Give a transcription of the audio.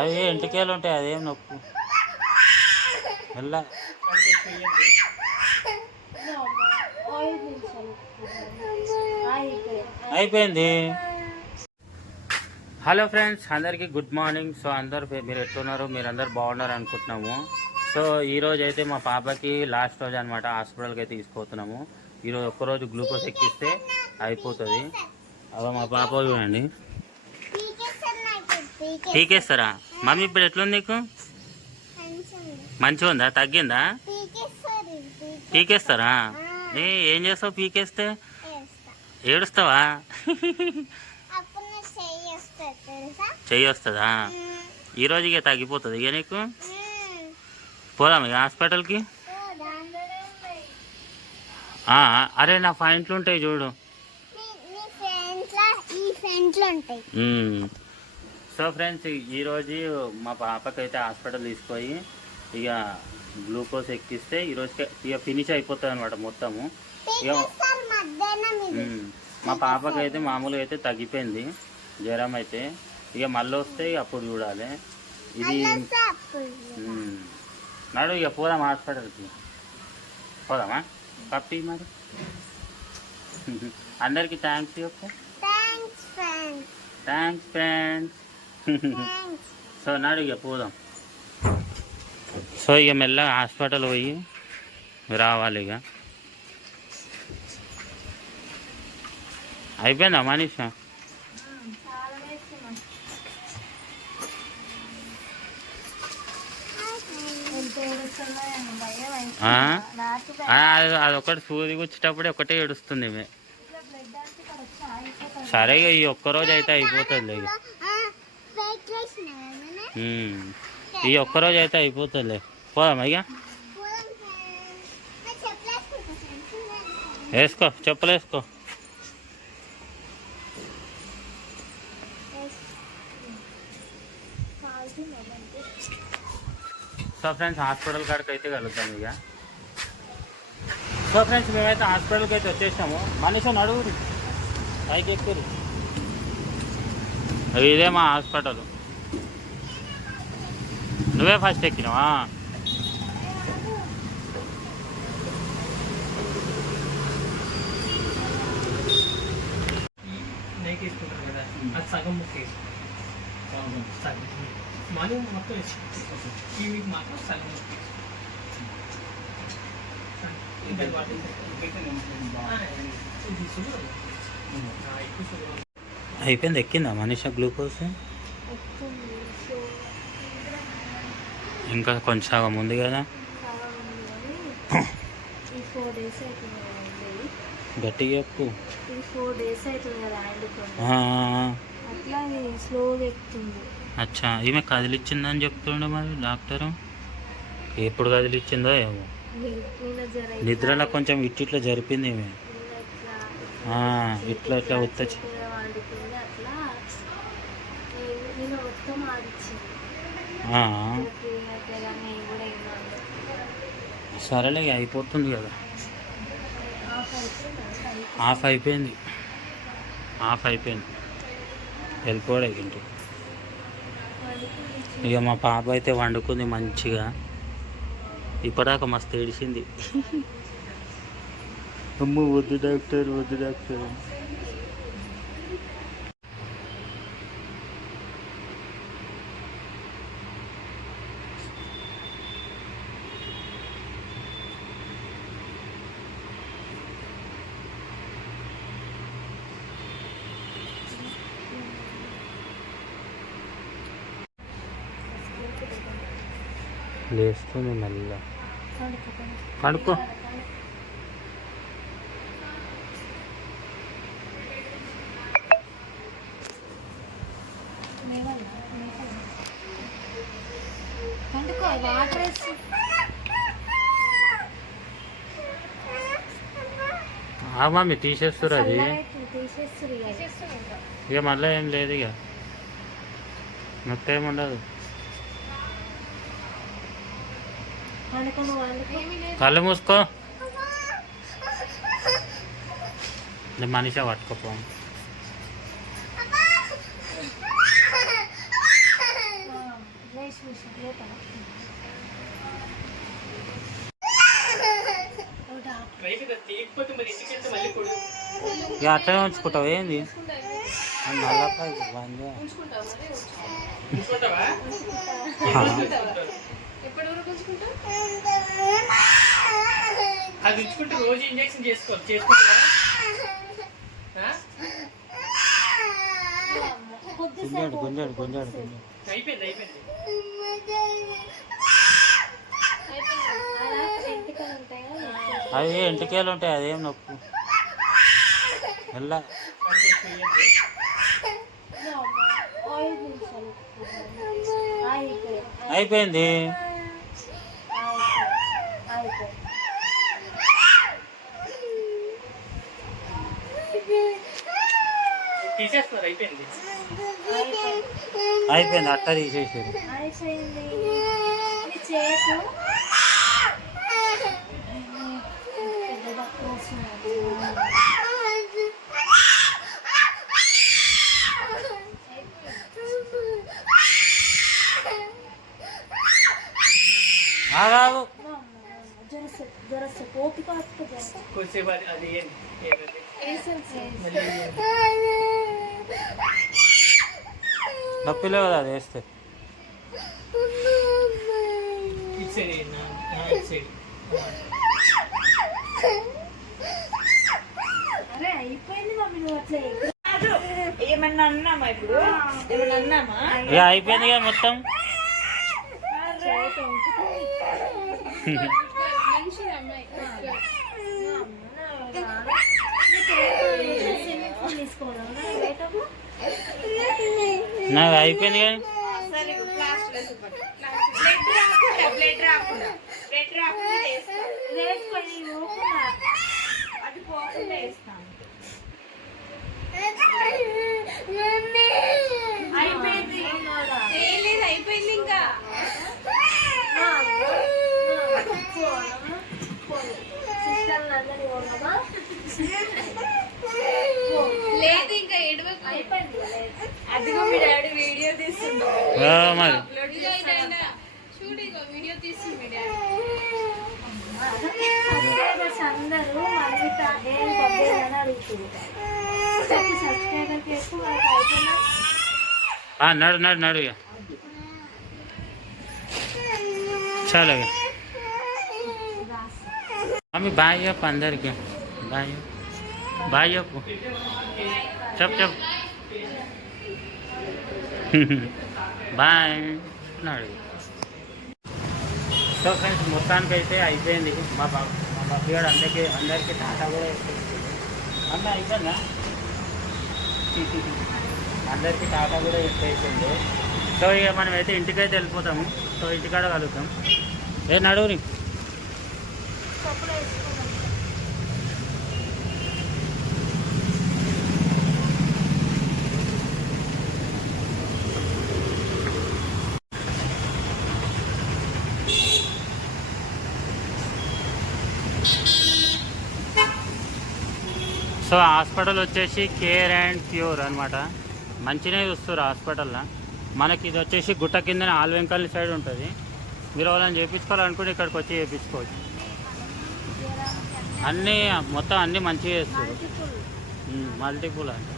అవి ఎంటికేలు ఉంటాయి, అదేం నొప్పు మెల్ల అయిపోయింది. హలో ఫ్రెండ్స్, అందరికీ గుడ్ మార్నింగ్. సో అందరు మీరు ఎట్లున్నారు? మీరు అందరు బాగున్నారు అనుకుంటున్నాము. సో ఈరోజు అయితే మా పాపకి లాస్ట్ రోజు అనమాట, హాస్పిటల్కి అయితే తీసుకుపోతున్నాము. ఈరోజు ఒక్కరోజు గ్లూకోజ్ ఎక్కిస్తే అయిపోతుంది. అదో మా పాప చూడండి, పీకేస్తారా? మమ్మీ ఇప్పుడు ఎట్లుంది నీకు? మంచిగా ఉందా? తగ్గిందా? పీకేస్తారా? ఏం చేస్తావు పీకేస్తే? ఏడుస్తావా? చెయ్యి వస్తుందా? ఈరోజు ఇక తగ్గిపోతుంది ఇక నీకు. పోదాం ఇక హాస్పిటల్కి. అరే నా పాయింట్లు ఉంటాయి చూడు. సో ఫ్రెండ్స్, ఈరోజు మా పాపకైతే హాస్పిటల్ తీసుకుపోయి ఇక గ్లూకోజ్ ఎక్కిస్తే ఈరోజుకే ఇక ఫినిష్ అయిపోతుంది అనమాట మొత్తము. ఇక మా పాపకైతే మామూలుగా అయితే తగ్గిపోయింది జ్వరం అయితే. ఇక మళ్ళీ వస్తే అప్పుడు చూడాలి. ఇది నడు ఇక పోదాం హాస్పిటల్కి. పోదామా కప్పి మరి? అందరికి థ్యాంక్స్ చెప్పు. Thanks friends. సో నాడు ఇక పోదాం. సో ఇక మెల్లగా హాస్పిటల్ పోయి రావాలి. ఇక అయిపోయిందా మనీషా? అదొకటి సూది కూర్చేటప్పుడే ఒకటే ఏడుస్తుంది. సరే ఇక ఈ ఒక్కరోజు అయితే అయిపోతుంది. ఇక ఈ ఒక్కరోజు అయితే అయిపోతుంది. పోదామా ఇక? వేసుకో, చెప్పులు వేసుకో. సో ఫ్రెండ్స్, హాస్పిటల్ కాడికి అయితే కలుగుతాం ఇక. సో ఫ్రెండ్స్, మేమైతే హాస్పిటల్కి అయితే వచ్చేసాము. మనిషి నడుగురు పైకి ఎక్కురు. ఇదే మా హాస్పిటల్. నువ్వే ఫస్ట్ ఎక్కినావా? అయిపోయింది. ఎక్కిందా మనీషా గ్లూకోజ్? ఇంకా కొంచెం సగం ఉంది కదా. గట్టిగా చెప్పు. 4 days అవుతుంది కదా. అచ్చా, ఈమె కదిలిచ్చిందని చెప్తుండే మరి డాక్టరు. ఎప్పుడు కదిలిచ్చిందో ఏమో. నిద్రలో కొంచెం ఇట్లా జరిపింది ఈమె. ఇట్లా ఇట్లా ఉత్తచ్చి. సరేలే, అయిపోతుంది కదా. హాఫ్ అయిపోయింది. వెళ్ళిపోవడం ఇంటికి. ఇక మా పాప అయితే వండుకుంది మంచిగా. ఇప్పటిదాకా మస్తు ఏడిసింది. అమ్మ వద్దు డాక్టర్. లేస్తుంది మెల్ల. పడుకో. మమ్మీ తీసేస్తారు అది. ఇక మళ్ళీ ఏం లేదు, ఇక మొత్తం ఏముండదు. కళ్ళు మూసుకో. మనిషి పట్టుకోపో. ఇక అట్లనే ఉంచుకుంటావు ఏంది అది ఉంచుకుంటే రోజు ఇంజెక్షన్ చేసుకుంటారా? గుంజాడు అయిపోయింది. అవి ఎంటికేలు ఉంటాయి, అదేం నొప్పు ఎలా అయిపోయింది. తీసేస్తున్నారు. అయిపోయింది అట్ట తీసేసారు. ఆగాగు కొద్దిసేపు అది నొప్పిలే కదా అది వేస్తే. ఏమన్నా అన్నామా ఇప్పుడు? ఏమన్నా అన్నామా? ఇక అయిపోయింది కదా మొత్తం. నాకు అయిపోయింది కానీ అది పోకుండా వేస్తాను. అయిపోయింది ఇంకా లేదు ఇంకా అయిపోయింది. అదిగో మీ డాడీ వీడియో తీస్తుండే మరి వీడియో తీస్తుంది మీ డాడీ. అందరూ మళ్ళీ నడు ఇక చాలా మమ్మీ బాయ్ చెప్పు అందరికి. బాయ్ చెప్పు చెప్పు బాయ్ నాడు. సో ఫ్రెండ్స్ మొత్తానికి అయితే అయిపోయింది. మా బాబు గారు అందరికీ టాటా కూడా అన్న అయిపోయిందా? అందరికీ టాటా కూడా అయిపోయింది. సో ఇక మనం అయితే ఇంటికైతే వెళ్ళిపోతాము. సో ఇంటికాడ కలుగుతాం. నడువురి సో హాస్పిటల్ వచ్చేసి కేర్ అండ్ క్యూర్ అనమాట. మంచిగా చూస్తారు హాస్పిటల్లో. మనకి ఇది వచ్చేసి గుట్ట కింద ఆల్వెంకల్ సైడ్ ఉంటుంది. మీరు వాళ్ళని చేయించుకోవాలనుకుంటే ఇక్కడికి వచ్చి చేయించుకోవచ్చు. మొత్తం అన్నీ మంచిగా చేస్తారు. మల్టిపుల్ అంటే